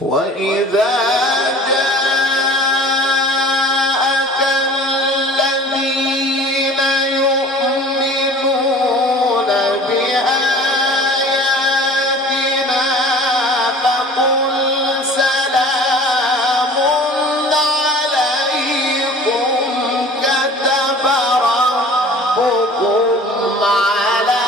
وإذا جاءك الذين يؤمنون بآياتنا فقل سلام عليكم كتب ربكم على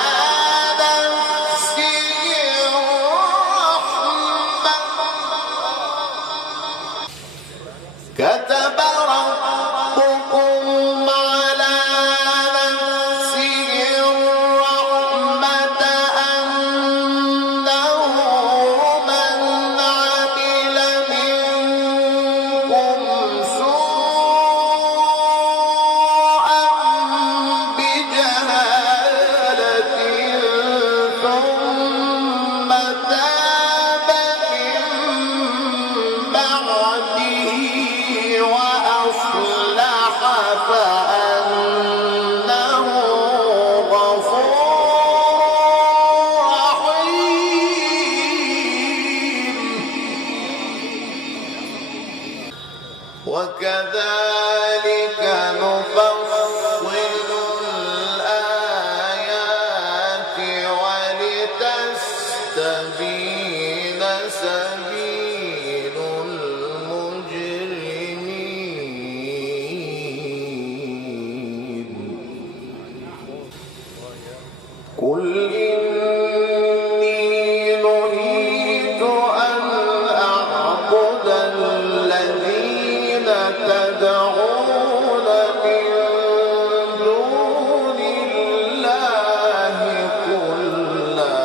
كتب ربكم على نفسه الرحمة أنه من عمل منكم سوءا بجهالة ثم تاب من بعده وأصلح فأنه غفور رحيم. وكذلك نفصل الآيات ولتستبين سبيل المجرمين. قل إني نهيت أن أعبد الذين تدعون من دون الله قل لا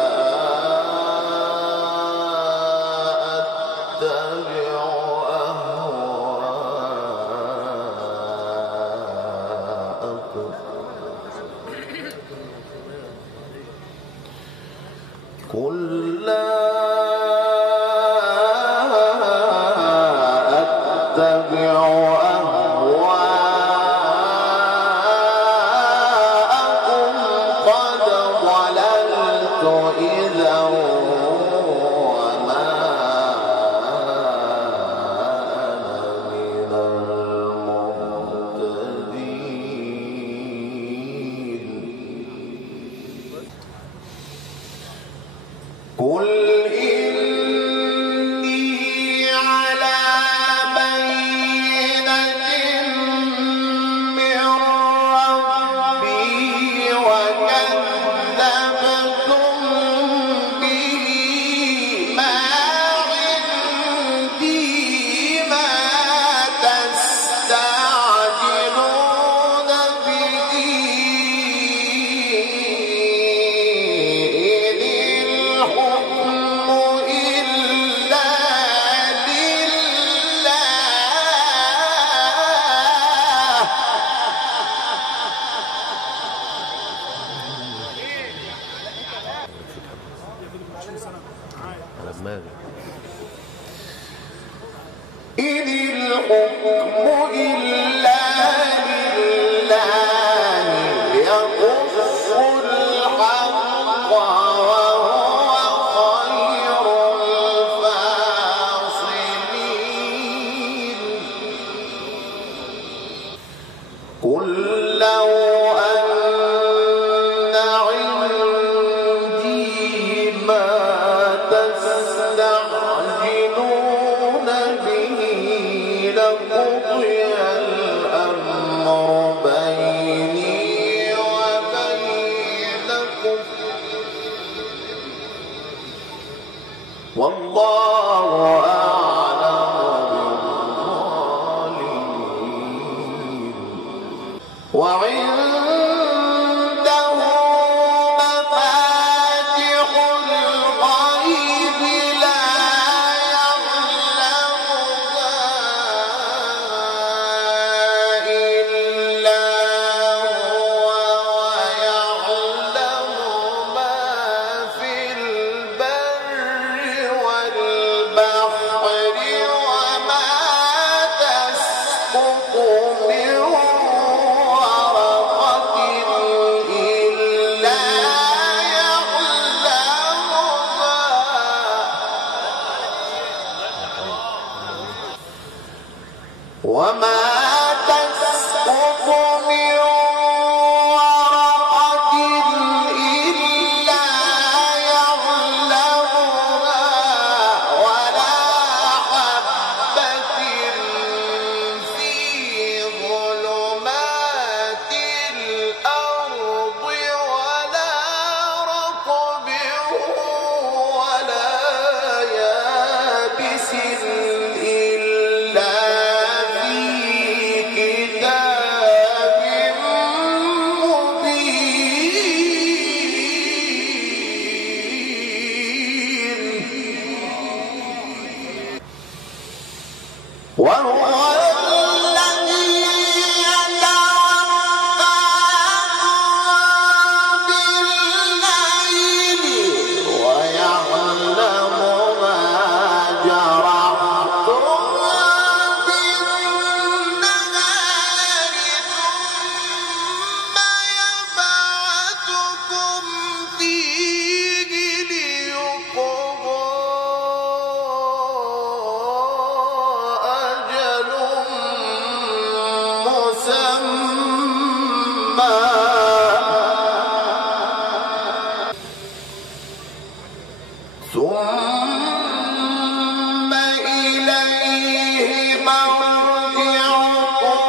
أتبع أهواءكم قل لا أتبع أهواءكم قد ضللت إذا وما أنا من المهتدين. قل إني على بينة من ربي وكذبتم به ما عندي ما تستعجلون به إن الحكم إلا لله إن الحكم إلا لله يقص الحق وهو خير الفاصلين. قل لو أن عندي ما تستعجلون به لقضي الأمر بيني وبينكم والله أعلم بالظالمين. وعنده مفاتح الغيب لا يعلمها إلا هو ويعلم ما في البر والبحر وما تسقط من ورقة إلا يعلمها ولا حبة في ظلمات الأرض ولا رطب ولا يابس إلا في كتاب مبين وهو الذي يتوفاكم بالليل ويعلم ما جرحتم بالنهار ثم يبعثكم فيه ليقضى أجل مسمى ثم إليه مرجعكم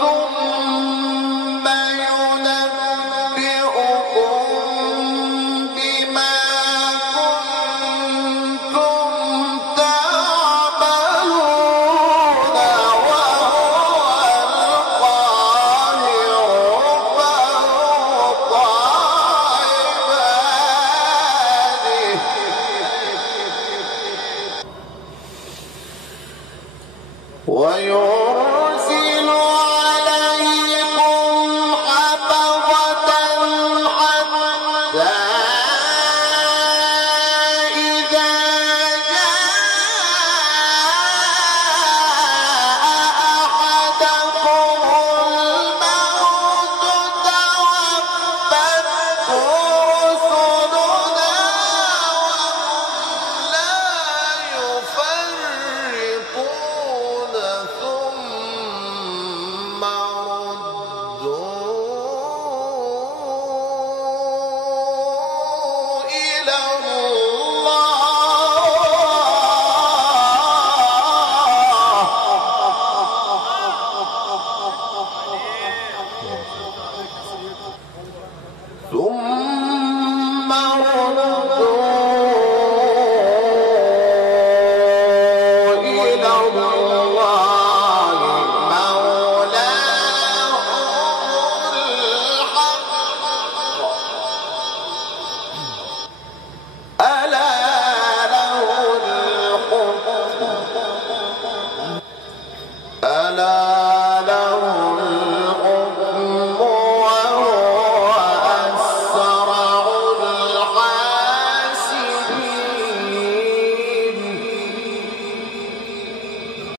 ثم ينبئكم بما كنتم تعملون وهو القاهر فوق عباده ويرسل عليكم حفظة حتى إذا جاء أحدكم الموت توفته رسلنا وهم لا يفرطون ثم ردوا إلى ثم ردوا إلى الله